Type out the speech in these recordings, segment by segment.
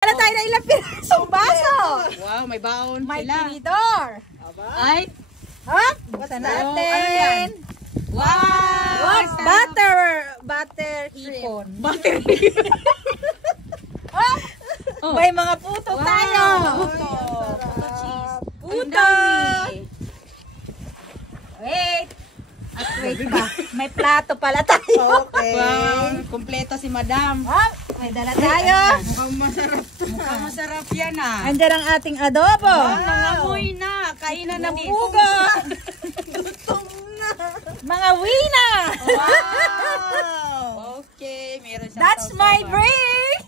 Wala tayo na ilang pirasong baso. Wow, may baon May sila. tinidor. Ay, Hop, buksan natin. wow! What? Butter hipon. Butter. Oh, may mga puto tayo. Puto. Puto. Wait. Wait pa. May plato pala tayo. Okay. Wow, kumpleto si Madam. Hop, may dala tayo. Mukhang masarap. Mukhang masarap yan ah. Andiyan ang ating adobo. Nangangamoy na. Kainan na Pugo. Mga wina. Wow. Okay, meron siyang That's my sausawan. break.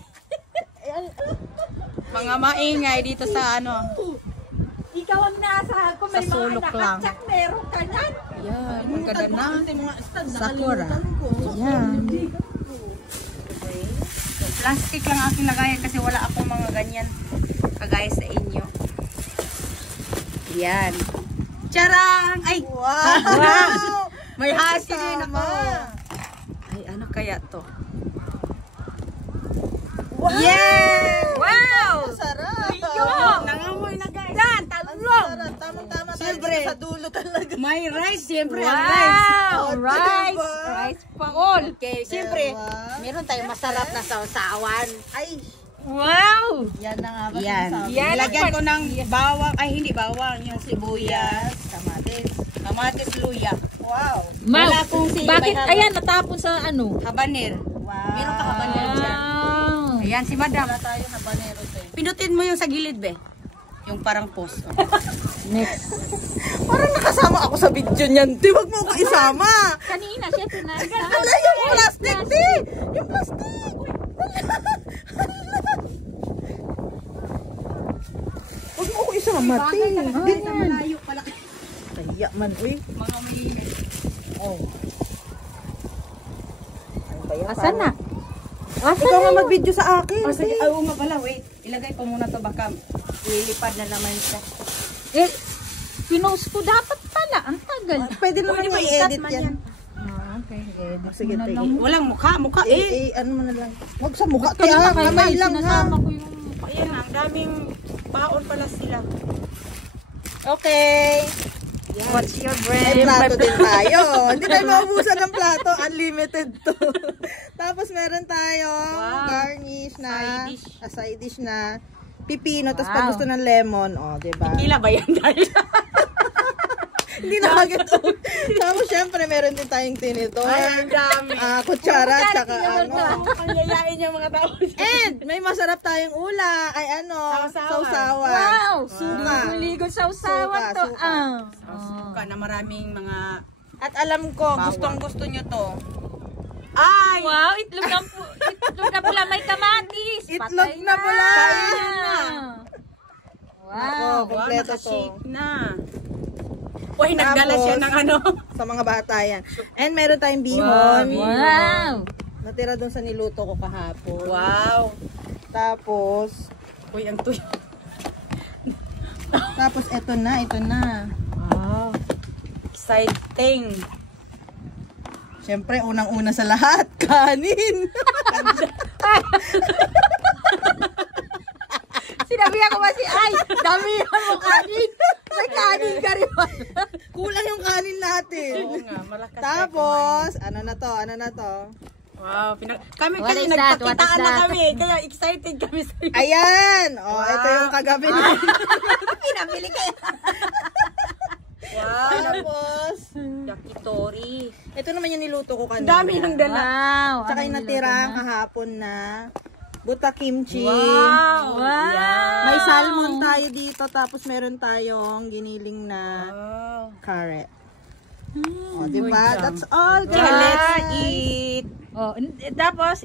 Mga maingay dito sa ano. Ikaw ang nasa ko. May Sa sulok mga lang. nakatsak. Meron ka yan. Yan, maganda na. Sakura. Yan. So, plastic lang aking lagayan kasi wala akong mga ganyan kagaya sa inyo. Yan. Charang! Ay! Wow! May hasi din ako. Kasama. Ay, ano kaya to? Wow! Yeah! Wow! Sarap! Nangamoy na guys. Yan, talong. Sarap. Tamang-tama tayo Siyempre. dito sa dulo talaga. May rice, siyempre ang rice. Wow! Oh, Rice. diba? Rice pa all. Okay, siyempre, Diba? meron tayong masarap na sausawan. Ay! Wow! Yan na nga ba Yan. sinasabi? Yan. Nilagyan ko ng bawang, ay hindi bawang, yung sibuyas, kamatis, luya. Wow! Wala akong sili, Bakit? may haba. Ayan, natapon sa ano? Habanero. Wow! Meron ka habanero dyan. Wow! Ayan si Madam. Wala tayo habanero to eh. Pinutin mo yung sa gilid, be. Yung parang post. Next. Parang nakasama ako sa video niyan. Di, wag mo ako isama. Kanina, syempre na. Wala yung plastic, di! Yung plastic! Wag mo ako isama, ti. Hindi na malayo pala. Kaya man, uy. Mga maingay. Oh. Ano ba yan? Asan na? Asan Ikaw nga na? mag-video sa akin. Oh, sige. Oo nga pala, wait. Ilagay ko muna to baka lilipad na naman siya. Eh, pinost ko dapat pala. Ang tagal. Pwede naman Pwede ba i-edit man yan. Ah, okay. Edit Sige, mo na tingin. lang. Walang mukha eh. Ano mo na lang. Wag sa mukha. Kanina, Kaya kamay lang ha. sinasama ko yung... Ayan na, ang daming baon pala sila. Okay. What's your May brand? plato din tayo. Hindi tayo maubusan ng plato. Unlimited to. Tapos meron tayo garnish na. Side dish. Side dish na. Pipino. Tapos Wow. pag gusto ng lemon. O, diba? Kila ba yan dahil? Hindi na agad. Tapos syempre meron din tayong tinidor. Ay, ang dami. Kutsara. Tsaka ano. Ang yayain yung mga tao. And may masarap tayong ula. Ay ano. Sausawan. Sausawan. Wow! Suka. Suligon sa usawan to. Suka. Ah. Suka na maraming mga... At alam ko, Bawang. gustong gusto nyo to. Ay! Wow, itlog na pula may kamatis. Itlog Patay na pula. Kainin na. Wow. Ako, kompleto to. nakashake na. Uy, nagdala siya ng ano. Sa mga bata yan. And meron tayong bihon. Wow. Natira dun sa niluto ko kahapon. Wow. Tapos, Uy, ang tuyo. tapos eto na, ito na. Wow. Exciting. Siyempre, unang-una sa lahat, kanin. Sinabi ako ba si Ay, damihan mo kanin. May kanin ka rin ba? Kulang yung kanin natin. Oo nga, malakas. Tapos, ano na to? Wow, kami What kasi is that? What is nagpakitaan na that? kami. Kaya excited kami sa iyo. Ayan! Oh, ito yung kagabi na. Pinabili kayo. Wow. Tapos, Yakitori. ito naman yung niluto ko Ang kanina. dami ng dala. Wow. Tsaka yung natira kahapon na buta kimchi. Wow. Wow. Yan. May salmon tayo dito, tapos meron tayong giniling na Wow. carrot. O, diba? That's all, Okay, let's guys. eat. Oh, tapos